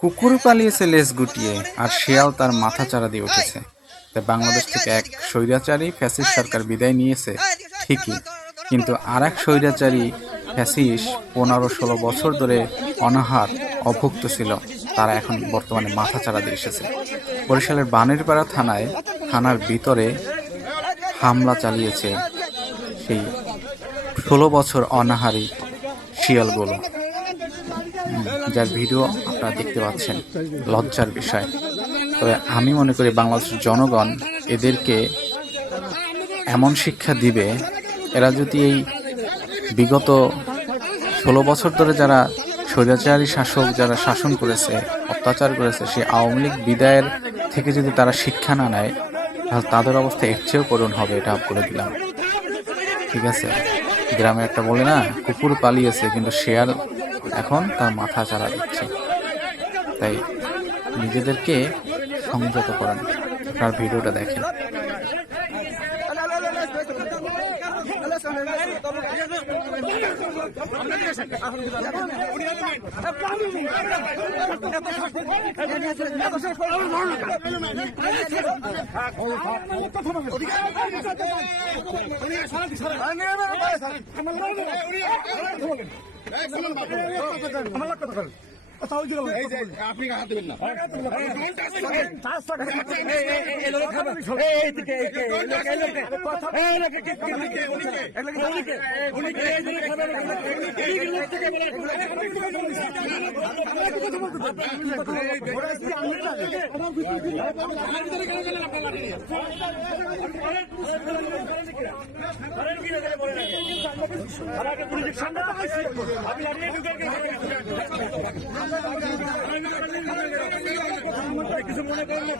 কুকুর পালিয়েছে লেজ গুটিয়ে, আর শিয়াল তার মাথা চারা দিয়ে উঠেছে। তাই বাংলাদেশ থেকে এক স্বৈরাচারী ফ্যাসিস্ট সরকার বিদায় নিয়েছে ঠিকই, কিন্তু আর এক স্বৈরাচারী ফ্যাসিস্ট 15-16 বছর ধরে অনাহার অভুক্ত ছিল, তারা এখন বর্তমানে মাথা চারা দিয়ে এসেছে। বরিশালের বানেরপাড়া থানার ভিতরে হামলা চালিয়েছে সেই 16 বছর অনাহারী শিয়ালগুলো, যার ভিডিও আপনারা দেখতে পাচ্ছেন। লজ্জার বিষয়। তবে আমি মনে করি বাংলাদেশের জনগণ এদেরকে এমন শিক্ষা দিবে, এরা যদি এই বিগত 16 বছর ধরে যারা স্বৈরাচারী শাসক যারা শাসন করেছে, অত্যাচার করেছে, সেই আওয়ামী লীগ বিদায়ের থেকে যদি তারা শিক্ষা না নেয়, তাহলে তাদের অবস্থা এর চেয়েও করুণ হবে, এটা বলে দিলাম। ঠিক আছে, গ্রামে একটা বলে না, কুকুর পালিয়েছে কিন্তু শিয়াল এখন তার মাথা চারা দিচ্ছে। তাই নিজেদেরকে সংযত করেন। আপনার ভিডিওটা দেখেন। আপনি হাত দেবেন না। কিছু মনে করেন না।